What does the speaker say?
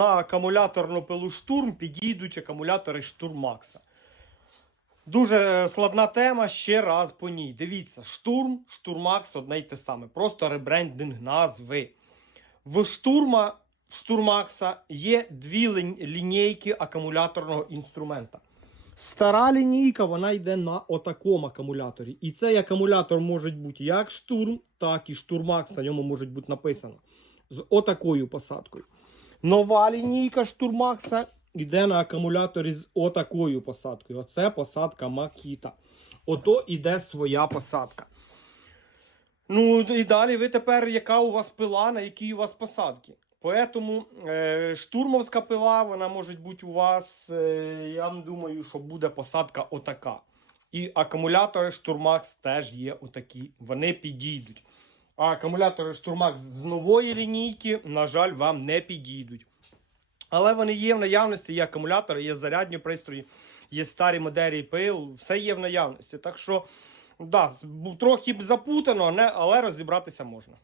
На акумуляторну пилу штурм підійдуть акумулятори штурмакса. Дуже складна тема. Ще раз по ній. Дивіться, штурм, штурмакс одне й те саме. Просто ребрендинг назви. В штурма в штурмакса є дві лінійки акумуляторного інструмента. Стара лінійка вона йде на отакому акумуляторі. І цей акумулятор може бути як штурм, так і штурмакс. На ньому може бути написано з отакою посадкою. Нова лінійка штурмакса йде на акумуляторі з отакою посадкою. Оце посадка Макіта. Ото іде своя посадка. Ну і далі ви тепер, яка у вас пила, на якій у вас посадки. Поэтому е, штурмовська пила, вона може бути у вас, е, я думаю, що буде посадка отака. І акумулятори Штурмакс теж є отакі. Вони підійдуть. Акумулятори штурмак з нової лінійки, на жаль, вам не підійдуть. Але вони є в наявності, є акумулятори, є зарядні пристрої, є старі моделі пил, все є в наявності. Так що, да, трохи запутано, але розібратися можна.